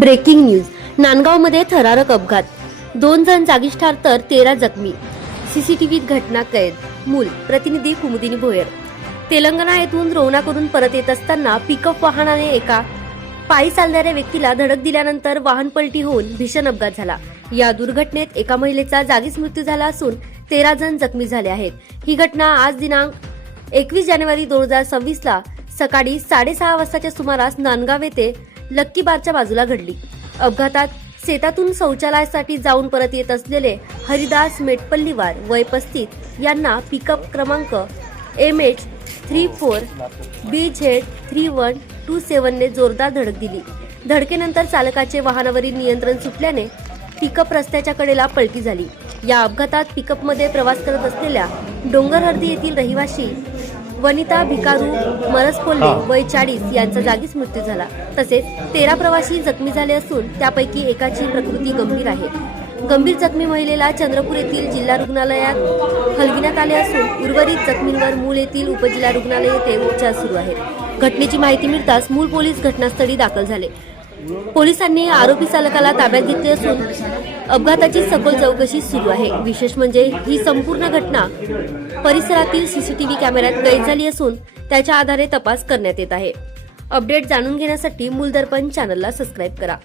Breaking news. नांदगावमध्ये थरारक अपघात, 2 जण जागीच ठार तर 13 जखमी. सीसीटीव्हीत घटना कैद. मूल प्रतिनिधी कुमुदिनी भोयर. तेलंगणा येथून रोहनाकडून परत येत असताना पिकअप वाहनाने एका पायी चालणाऱ्या व्यक्तीला धडक दिल्यानंतर वाहन पलटी होऊन भीषण अपघात झाला. या दुर्घटनेत एका महिलेचा जागीच मृत्यू झाला असून 13 जण जखमी झाले आहेत. ही घटना आज दिनांक 21 जानेवारी 2026 ला सकाळी 6:30 वाजताच्या सुमारास नांदगाव येथे लक्की बारच्या बाजूला घडली. अपघातात शेतातून शौचालयासाठी जाऊन परत येत असलेले हरिदास मेटपल्लीवार वय 35 यांना पिकअप क्रमांक MH34BZ3127 ने जोरदार धडक दिली. धडकेनंतर चालकाचे वाहनावरील नियंत्रण सुटल्याने पिकअप रस्त्याच्या कडेला पलटी झाली. या अपघातात पिकअपमध्ये प्रवास करत असलेल्या डोंगरहर्दी येथील रहिवासी वनिता भिकारू मरसपोल्ले वय 40 यांचा जागीच मृत्यू झाला. तसेच 13 प्रवासी जखमी झाले असून त्यापैकी एकाची प्रकृती गंभीर आहे. गंभीर जखमी महिलेला चंद्रपूर येथील जिल्हा रुग्णालयात हलविण्यात आले असून उर्वरित जखमींवर मूल येथील उपजिल्हा रुग्णालय येथे उपचार सुरू आहेत. घटनेची माहिती मिळताच मूल पोलीस घटनास्थळी दाखल झाले. पोलिसांनी आरोपी चालकाला ताब्यात घेतले असून अपघाताची सखोल चौकशी सुरू आहे. विशेष म्हणजे ही संपूर्ण घटना परिसरातील सीसीटीव्ही कॅमेऱ्यात कैद झाली असून त्याच्या आधारे तपास करण्यात येत आहे. अपडेट जाणून घेण्यासाठी मूलदर्पण चॅनलला सबस्क्राईब करा.